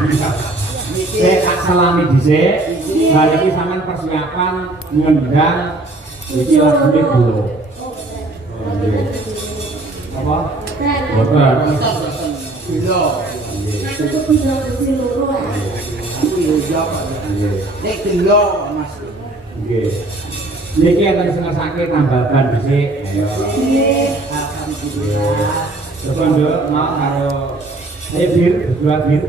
Saya tak salami dhisik. Hari ini sampean persiapan ngendang iki lagune dulu. Apa? Boten. Bilo. Aku tuh bisa besi loro lah. Aku yo yo. Nek bilo Mas. Nggih. Niki akan sengasake tambahan dhisik. Ayo. Nggih. Alhamdulillah. Coba nduk mau karo bir, berdua bir.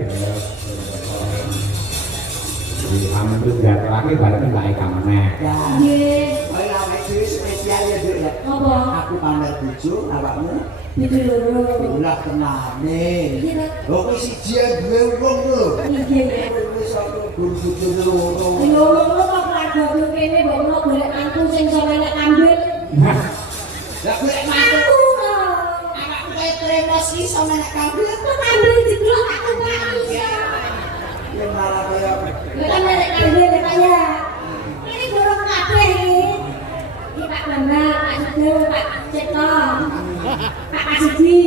Amin terus diaturake bareng tak ikam meneh. Nggih. Kaya awake dhewe spesial ya, Duk ya. Apa? Aku pamer bojo awakmu. Besi loro. Lah tenane. Iya. Kok siji duwe wong lho. Nggih. Wis aku bojo loro. Loro kok keluarga ku kene mbok ono golek mantu sing iso menek ambil. Lah golek mantu. Aku. Awakmu kaya tremos iki iso menek ambil. Kok ambil jeglok aku Pak. Ya malah kaya Kan menek ambil katanya. Ini dorong kabeh iki. Iki Pak Bambang, Pak Sudo, Pak Cipto. Pak Kasidi.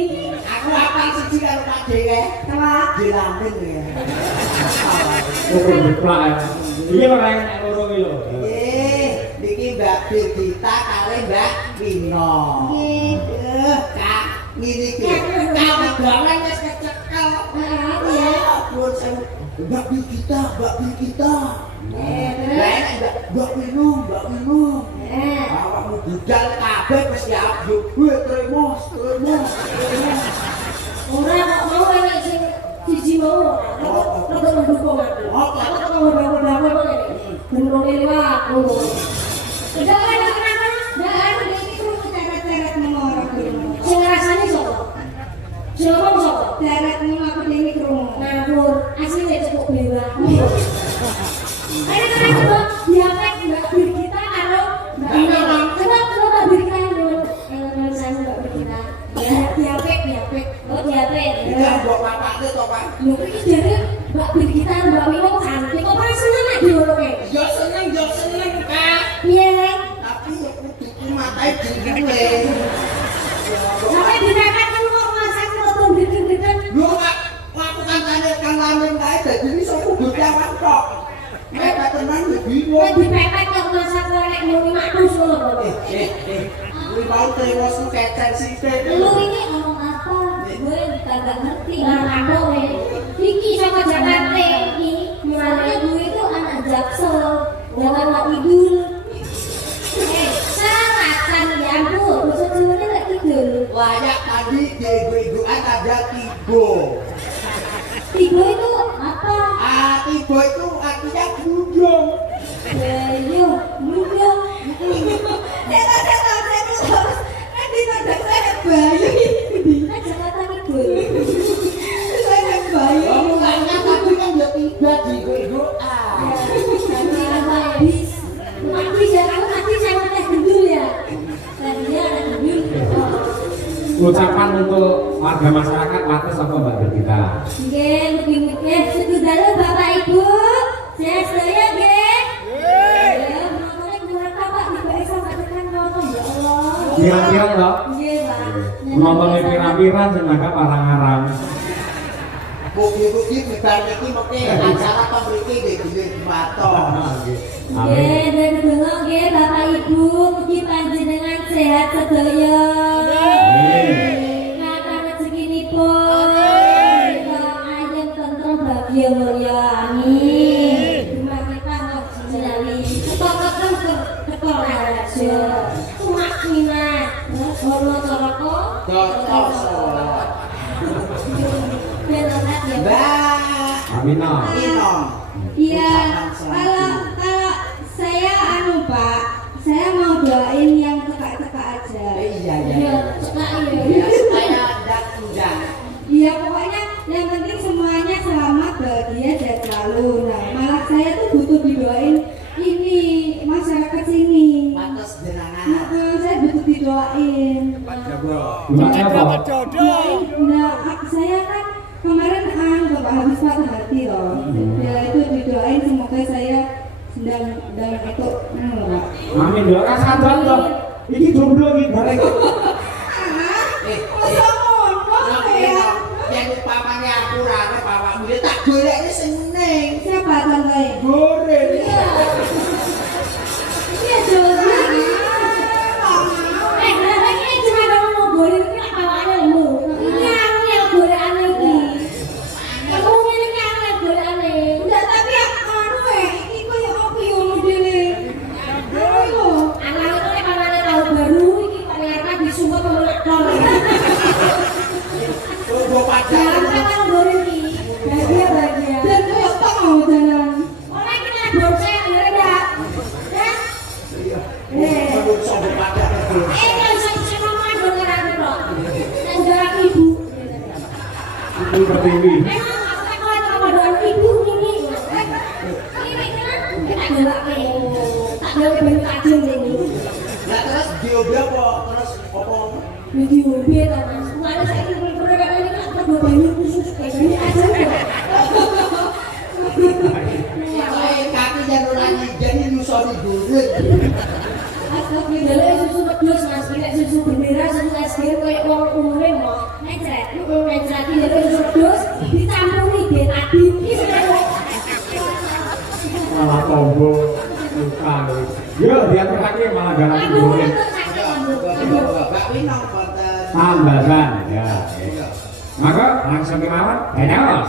aku apal siji karo Pak Dewe. Sama Dilampin ya. Urung diplak ya. Iki ora enek loro iki lho. Niki Mbak Birgita kali Mbak Wino. Nggih. Kak, ngene iki. Kak wedolan wis kecekel. Heeh, iya. Aduh, saya Mbak Birgita. Terus? Mbak Wino. Awakmu budal kabeh wis siap yo. Tremos. Ora kok mau enek sing siji mau. Rada mendukung aku. Aku kok ngomong-ngomong kok ngene. Bener liwat. Udah kan kenapa? Ndak ada iki kudu teret-teret nomor. Sing rasane sapa? Siapa sapa? Teret nomor aku dene krungu. Ngawur. Asline cukup bewah. Ayo kita coba diapek Mbak Birgita karo Mbak Nina. Coba Mbak Birgita yang saya Mbak Birgita. Ya diapek. Oh diapek. Iya, mbok papake to, Pak. Lho iki jare Mbak Birgita Mbak Wino cantik. Kok ora seneng nek dioloke? Yo seneng, Kak. Piye? Tapi yo kudu matae dhewe. Sampai dipepet kan kok masak foto bikin-bikin. Lho, Pak, aku kancane Kang Lamin kae dadi iso kudu jawab tok. Mepet tenan yo bingung. Kok dipepet kok masak nek muni matus ngono kok. Kuwi mau tremos ku kecen sithik. Lu ini ngomong apa? Gue kagak ngerti. Lah aku iki sama Jakarta iki. Mulane gue itu anak Jaksel. Jangan mak idul. Salahkan ya ampun. Basa Jawane lek idul. Layak tadi diego-egoan ada tibo. Tibo itu apa? Tibo itu artinya gunung. Ayo, mundung. Kan di tanda saya bayi. Kan Jakarta Kidul. Saya bayi. Mulanya tadi kan ya tiba diego-egoan. Habis. Habis ya, aku tadi saya tes gendul ya. Tadinya ada gendul. Ucapan untuk warga masyarakat atas apa Mbak Birgita? Nggih, mungkin sedaya Bapak Ibu. Saya sedaya nggih. Ya, menontonnya kurang Pak dibagi sama tekan nonton ya Allah. Pirang-pirang toh? Nggih, Pak. Nontonnya pirang-pirang jenaka parang-arang. Buki-buki bibar iki mengke acara pamriki nggih Gilir Bato. Nggih, dan donga nggih Bapak Ibu, mugi panjenengan sehat sedaya. Kata rezekinipun. Ayem tentrem bahagia mulya. Amin. Dumakipun jenengan ketok raja. Tumak minat. Ono caraka. Sholat. Benar ya, Mbak Amina. Wino. Iya, kalau saya Pak, saya mau doain yang teka-teka aja. Iya. Teka Ya supaya ndak undang. Iya, pokoknya yang penting semuanya selamat, bahagia dan selalu. Nah, malah saya tuh butuh didoain ini masyarakat sini. Patos jenengan. Saya butuh didoain. Gimana apa? Doain. Nah, saya kan kemarin Bapak habis patah hati loh. Ya itu didoain semoga saya sedang dalam itu Pak. Amin doa sadar toh. Iki jomblo iki bareng. Masa ngono ya? Yang upamane aku rane bapakmu ya tak golekne sing ning. Siapa tante? Goreng. Iya. Iya Jody. Ini cuma kamu mau goreng ini apa lu? Ini aku yang gorengan lagi. Kamu ini aku yang gorengan. Udah tapi anu ini kok yang apa yo modele. Ayo, anak itu nek anane tahun baru iki ternyata disumpah pemulakon. Coba pacaran. Jangan kamu goreng iki. Bahagia. Dan kok tak mau jalan. Orang kita bocah ya enggak. Ya. Menurut sobo pacaran. Kalau saya ngomong dengan aku kok. Dan jalan ibu. Ibu pertiwi. Memang aku kalau sama dengan ibu ini. Ini kan kita gelak nih. Tak gelak banyak aja ini. Lah terus diobe apa? Terus apa? Video beda mas. Mana saya ini pernah ini kan perlu banyak khusus kayak gini aja kok. Kae kaki janurane jadi nyusoni goreng. Aku bidalnya susu pedus mas. Kita susu bendera susu es krim kayak uang umurnya mau ngecret. Ngecret ini susu pedus dicampuri betadine. Ini sudah Malah tombo luka. Yo, diatur lagi malah garam aku goreng. untuk sakit aduh. Bapak winong boten. Tambahan ya. Maka langsung kemauan, tenos.